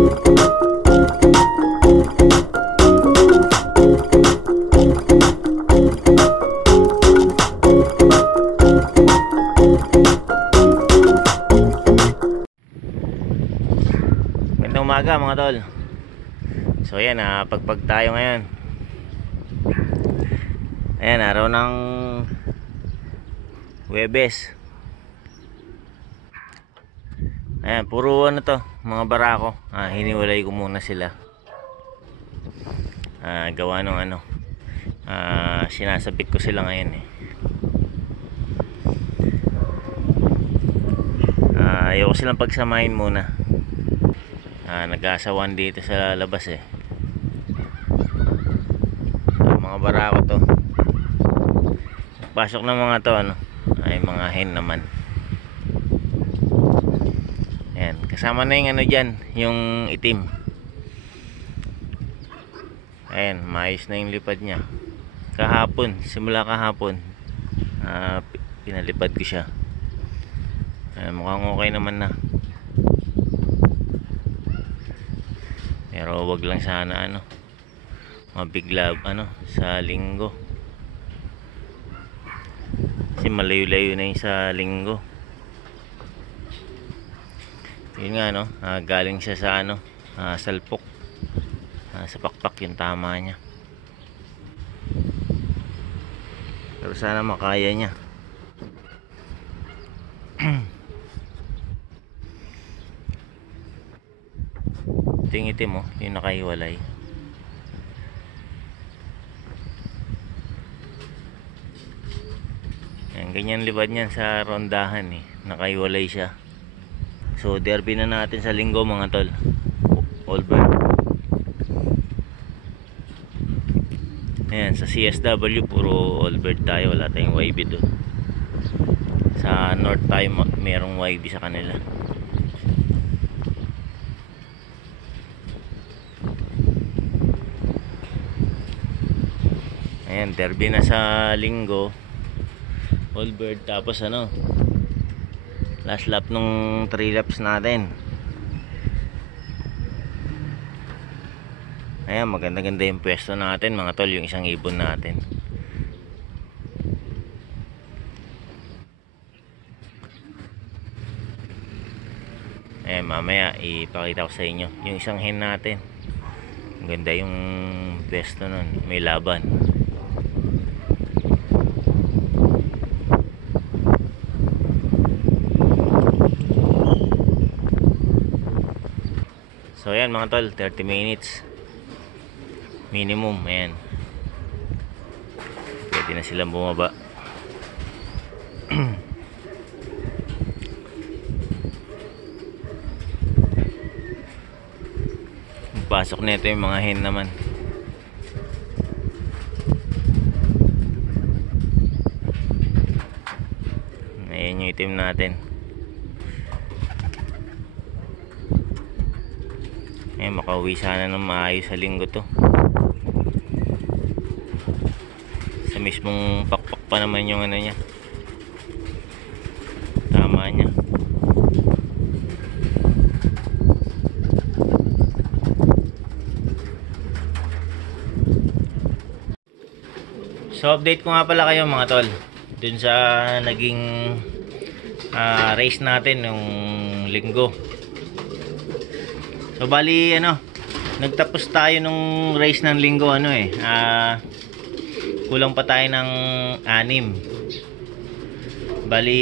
Magandang umaga mga tol. So ayan, pagpag tayo ngayon. Ayan, araw ng Huwebes. Ayan, puro ano to, mga barako. Hiniwalay ko muna sila. Gawa ng ano, sinasabit ko sila ngayon eh. Ayoko silang pagsamahin muna. Nag-aasawan dito sa labas eh. So, mga barako to. Pasok ng mga to ano, ay mga hen naman. Ayan, kasama na yung ano dyan, yung itim. Ayan, maayos na yung lipad niya. Kahapon, simula kahapon, pinalipad ko siya. Ayan, mukhang okay naman na. Pero wag lang sana ano, mabigla ano sa linggo. Kasi malayo-layo na yung sa linggo. Yun nga no, galing siya sa ano, salpok. Sa pakpak yung tama niya. Pero sana makaya niya. Itim mo, yung nakahiwalay. Yan, ganyan libad niyan sa rondahan eh. Nakahiwalay siya. So derby na natin sa linggo mga tol. All bird. Ayan, sa CSW puro all bird tayo. Wala tayong YB doon. Sa north tayo merong YB sa kanila. Ayan, derby na sa linggo. All bird, tapos ano, last lap nung 3 laps natin. Ayan, maganda-ganda yung pwesto natin mga tol, yung isang ibon natin. Ayan, mamaya ipakita ko sa inyo yung isang hen natin. Maganda yung pwesto nun, may laban. So ayan mga tol, 30 minutes minimum. Ayan, pwede na silang bumaba. Pasok nito yung mga hen naman. Ayan yung itim natin. Ayan, makauwi sana ng maayos sa linggo to. Sa mismong pakpak pa naman yung ano niya, tama niya. So update ko nga pala kayo mga tol dun sa naging race natin nung linggo. So bali ano, nagtapos tayo nung race ng linggo ano eh, kulang pa tayo ng 6. Bali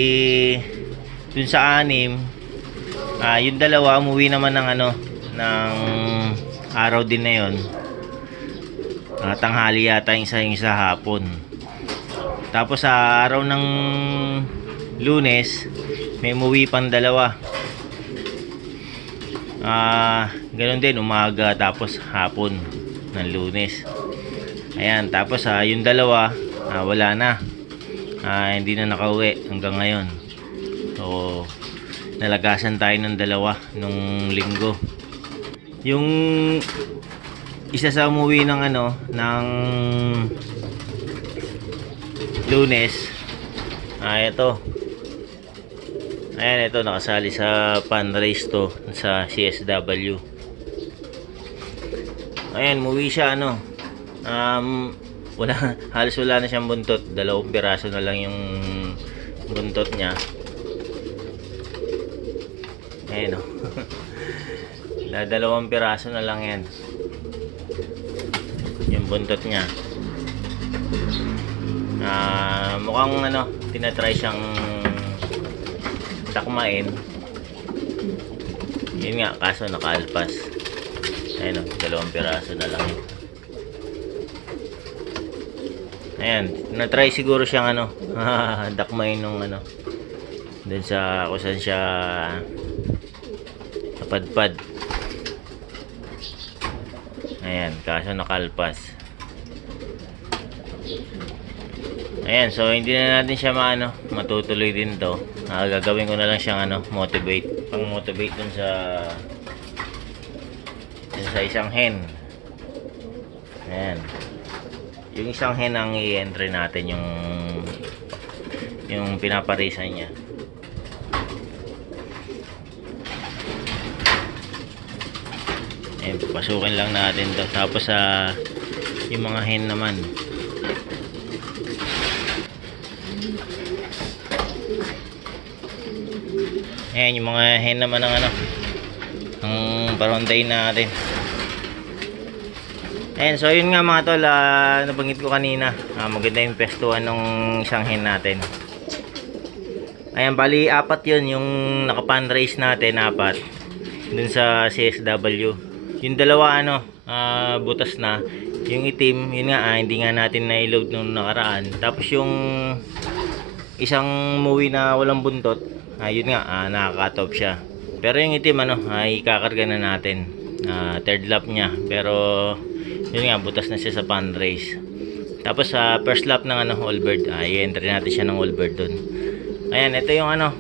dun sa 6, yung dalawa umuwi naman ng ano, ng araw din na yon. Tanghali yata yung isa hapon. Tapos sa araw ng Lunes may umuwi pang 2. Ganun din, umaga tapos hapon ng Lunes. Ayan, tapos yung 2 wala na. Hindi na nakauwi hanggang ngayon. So nalagasan tayo ng 2 nung linggo. Yung isa sa umuwi ng ano, ng Lunes, ito. Ayan, ito nakasali sa pan race to sa CSW. Ayan, muwi siya ano. Wala, halos wala na siyang buntot. 2 piraso na lang yung buntot niya. Ayan o. 2 piraso na lang yan. Yung buntot niya. Mukhang ano, tinatry siyang takmain. Yun nga, kaso nakaalpas. Ayan o, 2 piraso na lang yun. Ayan, na-try siguro siyang ano, dakmain nung ano, dun sa kung saan siya napadpad. Ayan, kaso nakalpas. Ayan, so hindi na natin siya matutuloy din to. Gagawin ko na lang siyang ano, motivate. Pang motivate dun sa isang hen. Ayan. Yung isang hen ang i-entry natin yung pinaparisan niya. Ayan, papasukin lang natin to. Tapos yung mga hen naman. Ayan, yung mga hen naman ng ano, ang parondayin natin. Ayan, so yun nga mga tol, nabanggit ko kanina, maganda yung pestuhan ng isang hen natin. Ayan, bali 4 yun yung naka-fundraise natin, 4 dun sa CSW. Yung dalawa ano, butas na. Yung itim, yun nga, hindi nga natin na-load nung nakaraan. Tapos yung isang muwi na walang buntot, yun nga, nakaka-cut off siya. Pero yung itim ano, ay kakarga na natin. Third lap niya. Pero yun nga, butas na siya sa fundraise. Tapos sa first lap ng ano, all bird, i-entry natin siya ng all bird dun. Ayan, ito yung ano,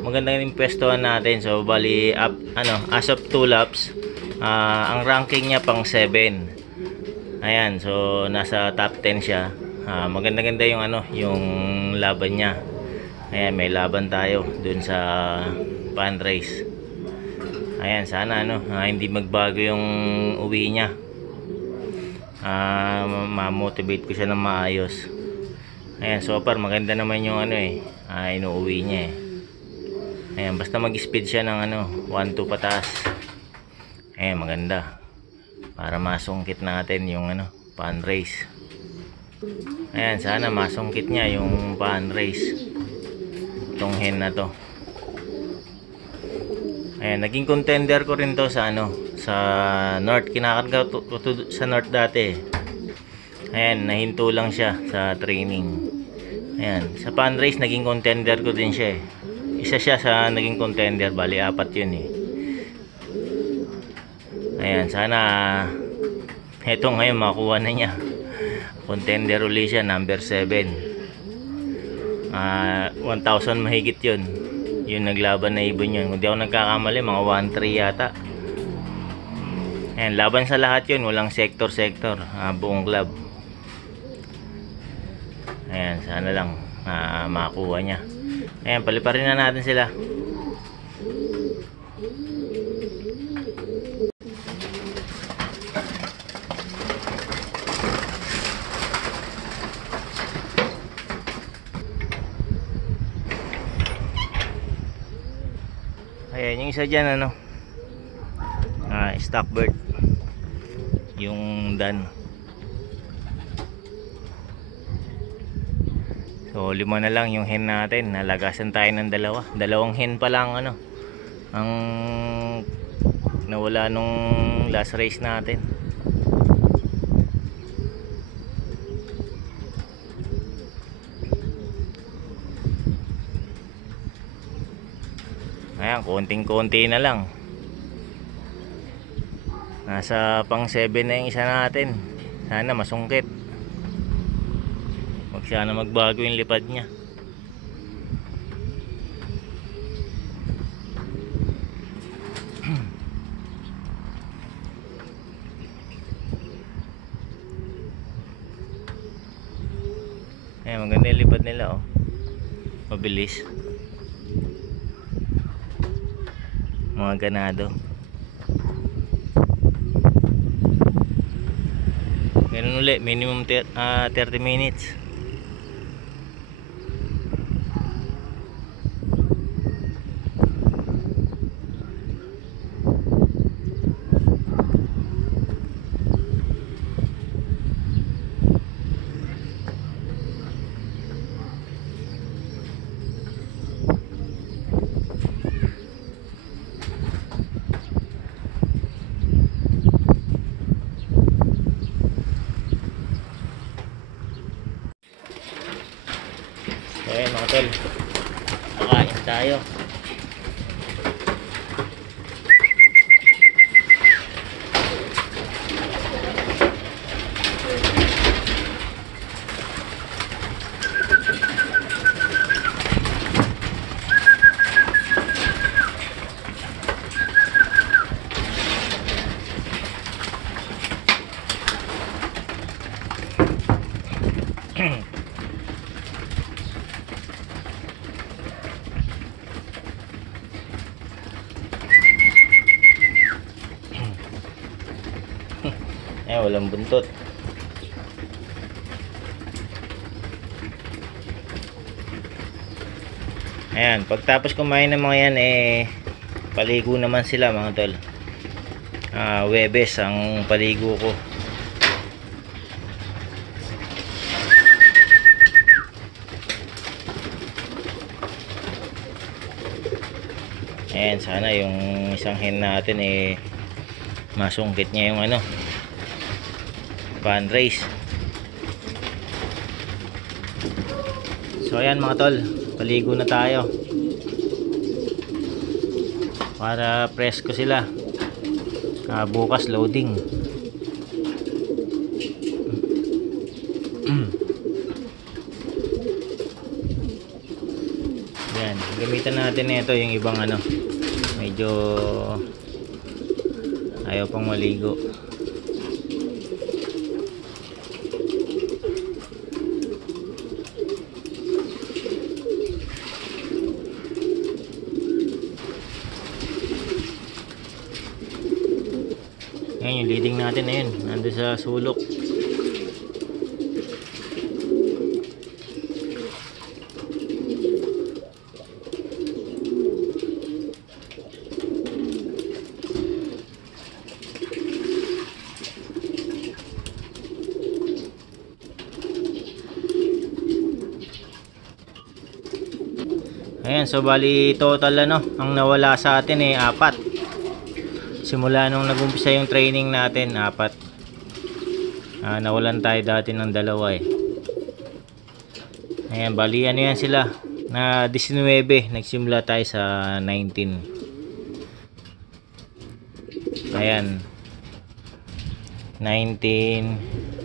magandang yung pwestuhan natin. So bali as of 2 laps, ang ranking niya pang 7. Ayan, so nasa top 10 siya. Maganda-ganda yung ano, yung laban niya. Ayan, may laban tayo dun sa fundraise. Ayan, sana ano, hindi magbago yung uwi niya. Ma-motivate ko siya ng maayos. Ayan, so far maganda naman yung ano inuuwi niya Ayan, basta mag-speed siya ng ano, 1-2 pataas. Ayan, maganda. Para masungkit natin yung ano, fundraise. Ayan, sana masungkit niya yung fundraise. Itong hen na to. Ayan, naging contender ko rin to sa ano, sa North. Kinakarga to sa North dati. Ayan, nahinto lang siya sa training. Ayan, sa fundraise naging contender ko din siya Isa siya sa naging contender, bali 4 yun Ayan, sana eto ngayon makuha na niya. Contender uli siya, number 7. 1,000 mahigit yun. Yung naglaban na ibon yun. Kung di ako nagkakamali, mga 1-3 yata. Ayan, laban sa lahat yun. Walang sector. Buong club. Ayan, sana lang makuha niya. Ayan, paliparin na natin sila. Ayan, yung isa dyan ano, stock bird, yung dan. So 5 na lang yung hen natin. Nalagasan tayo ng 2. 2 hen pa lang ano, ang nawala nung last race natin. Ayan, konting-konti na lang. Nasa pang 7 na yung isa natin. Sana masungkit. Huwag sana magbago yung lipad niya. Ayan, maganda yung lipad nila mabilis. Mga ganado. Ganun ulit, minimum 30 minutes. Okay mga tol, kakain tayo. Walang buntot. Ayan, pagtapos kumain ng mga yan, paligo naman sila mga tol. Webes ang paligo ko. Ayan, sana yung isang hen natin masungkit niya yung fan race. So ayan mga tol, paligo na tayo para presko sila. Bukas loading. Yan, gamitan natin ito yung ibang medyo ayaw pang maligo. Ngayon yung leading natin na yun, nandun sa sulok. Ayan, so bali total ang nawala sa atin 4. Simula nung nag-umpisa yung training natin, 4. Nawalan tayo dati ng 2 Ayan, bali yan sila na 19, nagsimula tayo sa 19. Ayan, 19,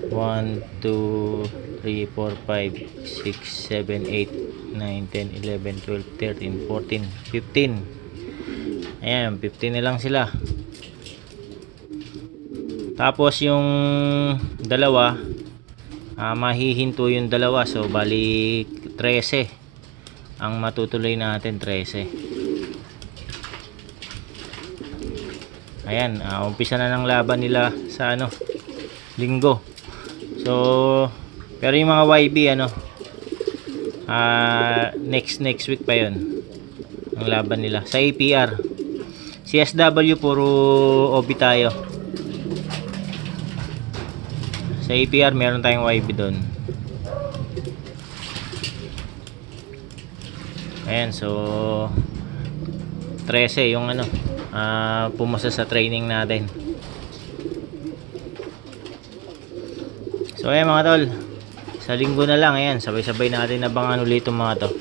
1, 2, 3, 4, 5, 6, 7, 8, 9, 10, 11, 12, 13, 14, 15. Ayan, 15 na lang sila. Tapos yung 2, mahihinto yung 2, so bali 13 ang matutuloy natin, 13. Ayan, umpisa na ng laban nila sa linggo. So pero yung mga YB next week pa yon ang laban nila sa APR. CSW puro OB tayo. Sa APR meron tayong YB doon. Ayan, so 13 yung pumasa sa training natin. So ayan mga tol, sa linggo na lang, ayan, sabay-sabay natin abangan ulit itong mga to.